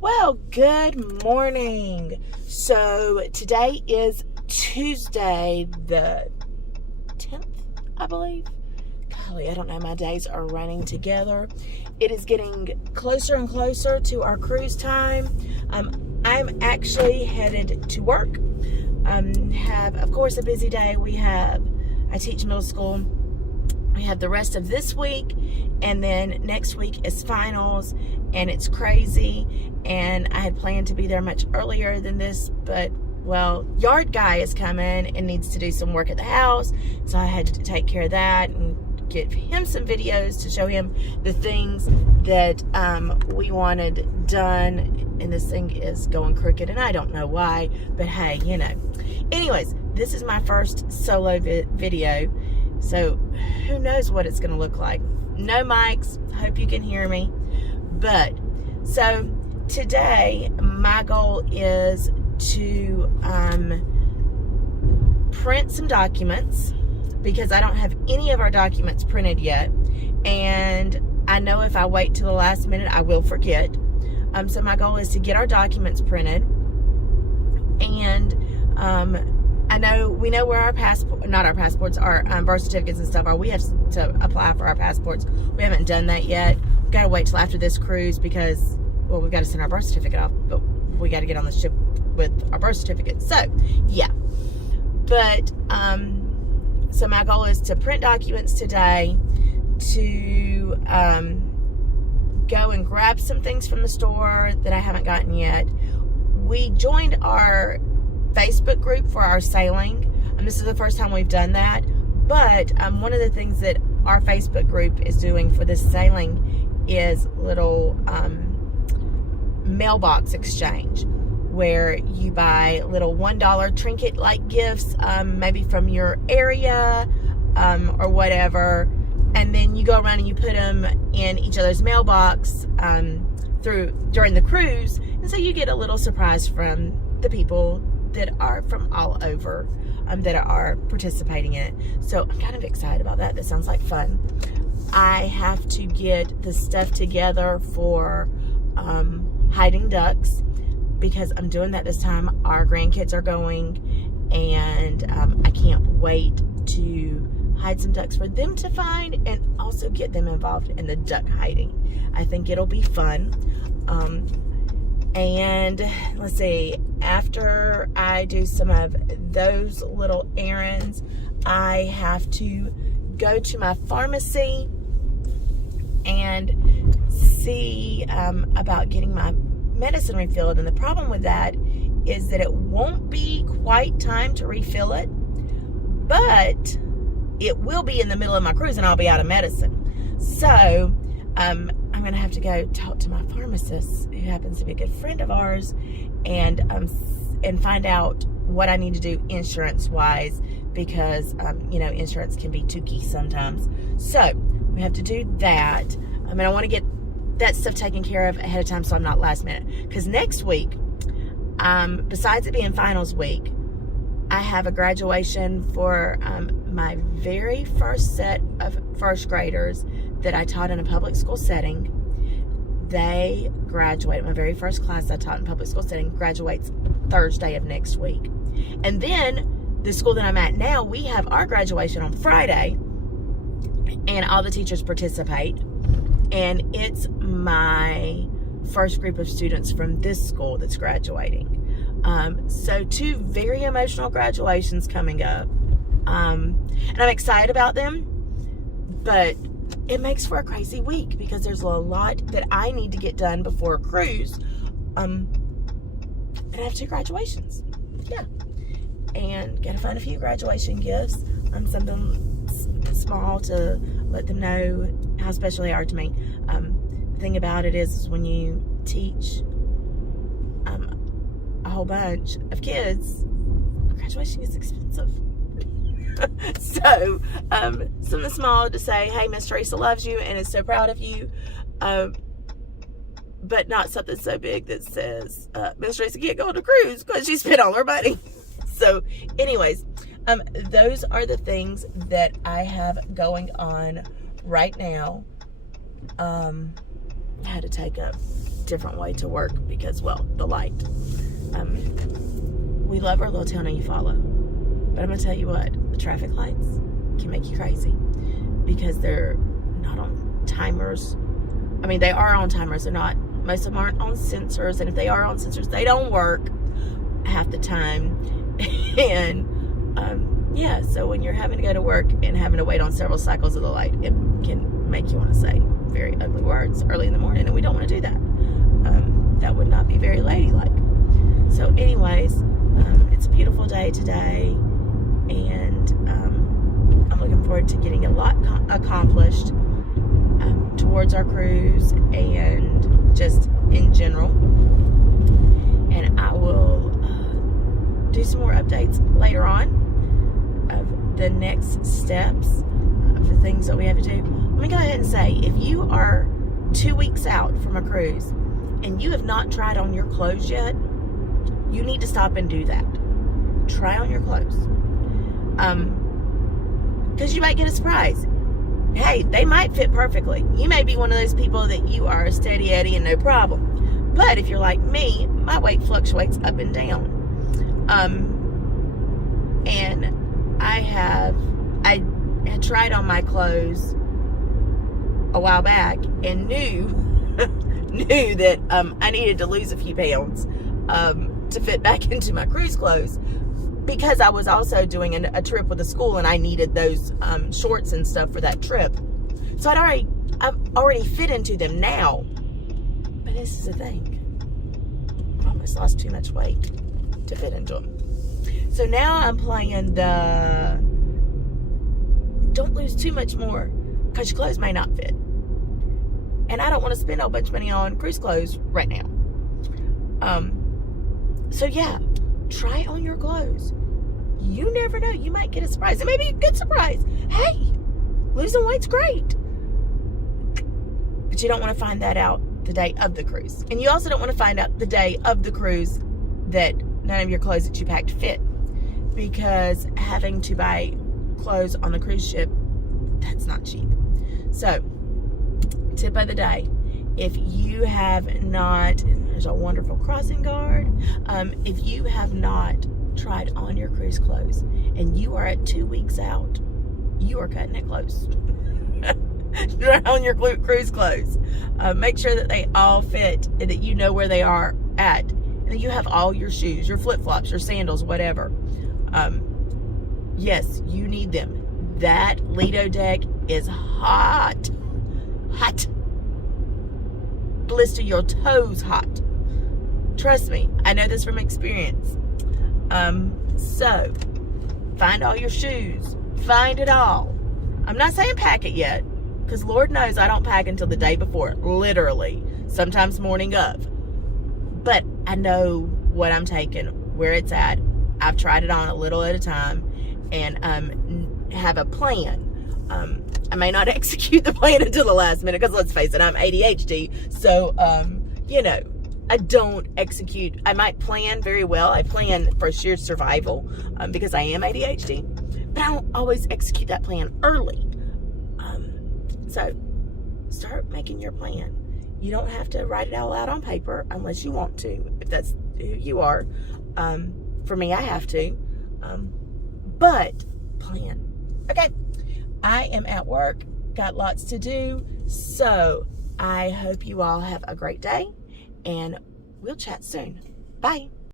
Well, good morning. So today is Tuesday, the 10th, I believe. Golly, I don't know. My days are running together. It is getting closer and closer to our cruise time. I'm actually headed to work. Have, of course, a busy day. I teach middle school. We have the rest of this week, and then next week is finals, and it's crazy. And I had planned to be there much earlier than this, but well, yard guy is coming and needs to do some work at the house, so I had to take care of that and give him some videos to show him the things that we wanted done. And this thing is going crooked, and I don't know why, but hey, you know. Anyways, this is my first solo video, so who knows what it's going to look like. No mics. Hope you can hear me. But so today my goal is to print some documents, because I don't have any of our documents printed yet, and I know if I wait till the last minute I will forget. So my goal is to get our documents printed, and I know we know where our our birth certificates and stuff are. We have to apply for our passports. We haven't done that yet. We've got to wait till after this cruise because, well, we've got to send our birth certificate off, but we got to get on the ship with our birth certificate. So, yeah. But, so my goal is to print documents today, to go and grab some things from the store that I haven't gotten yet. We joined our Facebook group for our sailing, and this is the first time we've done that. But one of the things that our Facebook group is doing for this sailing is little Mailbox Exchange, where you buy little $1 trinket-like gifts, maybe from your area or whatever, and then you go around and you put them in each other's mailbox during the cruise, and so you get a little surprise from the people that are from all over that are participating in it. So I'm kind of excited about that. That sounds like fun. I have to get the stuff together for hiding ducks, because I'm doing that this time. Our grandkids are going, and I can't wait to hide some ducks for them to find, and also get them involved in the duck hiding. I think it'll be fun. And let's see, after I do some of those little errands, I have to go to my pharmacy and see about getting my medicine refilled. And the problem with that is that it won't be quite time to refill it, but it will be in the middle of my cruise and I'll be out of medicine. So I'm going to have to go talk to my pharmacist, who happens to be a good friend of ours, and find out what I need to do insurance-wise, because, you know, insurance can be tooky sometimes. So we have to do that. I mean, I want to get that stuff taken care of ahead of time so I'm not last minute. Because next week, besides it being finals week, I have a graduation for my very first set of first graders that I taught in a public school setting. They graduate. My very first class I taught in public school setting graduates Thursday of next week. And then the school that I'm at now, we have our graduation on Friday, and all the teachers participate. And it's my first group of students from this school that's graduating. So 2 very emotional graduations coming up. And I'm excited about them, but it makes for a crazy week because there's a lot that I need to get done before a cruise. And I have 2 graduations. Yeah. And gotta find a few graduation gifts. Something small to let them know how special they are to me. The thing about it is when you teach a whole bunch of kids, graduation is expensive. So something small to say, hey, Miss Teresa loves you and is so proud of you, but not something so big that says Miss Teresa can't go on a cruise because she spent all her money. So anyways, those are the things that I have going on right now. I had to take a different way to work because, well, the light. We love our little town of Eufaula, but I'm going to tell you what, the traffic lights can make you crazy because they're not on timers. I mean, they are on timers. They're not, most of them aren't on sensors, and if they are on sensors, they don't work half the time. And yeah, so when you're having to go to work and having to wait on several cycles of the light, it can make you want to say very ugly words early in the morning, and we don't want to do that. That would not be very ladylike. So anyways, it's a beautiful day today, and I'm looking forward to getting a lot accomplished towards our cruise and just in general. And I will do some more updates later on of the next steps of the things that we have to do. Let me go ahead and say, if you are 2 weeks out from a cruise and you have not tried on your clothes yet, you need to stop and do that. Try on your clothes. Because you might get a surprise. Hey, they might fit perfectly. You may be one of those people that you are a steady Eddie and no problem. But if you're like me, my weight fluctuates up and down. And I had tried on my clothes a while back and knew that I needed to lose a few pounds to fit back into my cruise clothes, because I was also doing a trip with the school and I needed those shorts and stuff for that trip. So I've already fit into them now. But this is the thing. I almost lost too much weight to fit into them. So now I'm playing the don't lose too much more because your clothes may not fit. And I don't want to spend a whole bunch of money on cruise clothes right now. So yeah, try on your clothes. You never know. You might get a surprise. It may be a good surprise. Hey, losing weight's great. But you don't want to find that out the day of the cruise. And you also don't want to find out the day of the cruise that none of your clothes that you packed fit. Because having to buy clothes on the cruise ship, that's not cheap. So, tip of the day. If you have not, there's a wonderful crossing guard. If you have not tried on your cruise clothes and you are at 2 weeks out, you are cutting it close. Try on your cruise clothes. Make sure that they all fit and that you know where they are at. And that you have all your shoes, your flip-flops, your sandals, whatever. Yes, you need them. That Lido deck is hot. Hot. Blister your toes hot. Trust me, I know this from experience. So find all your shoes. Find it all. I'm not saying pack it yet, because Lord knows I don't pack until the day before, literally, sometimes morning of. But I know what I'm taking, where it's at. I've tried it on a little at a time, and have a plan. I may not execute the plan until the last minute, because let's face it, I'm ADHD. So, you know, I don't execute. I might plan very well. I plan for sheer survival because I am ADHD. But I don't always execute that plan early. So, start making your plan. You don't have to write it all out on paper unless you want to, if that's who you are. For me, I have to. But plan. Okay. I am at work, got lots to do, so I hope you all have a great day, and we'll chat soon. Bye.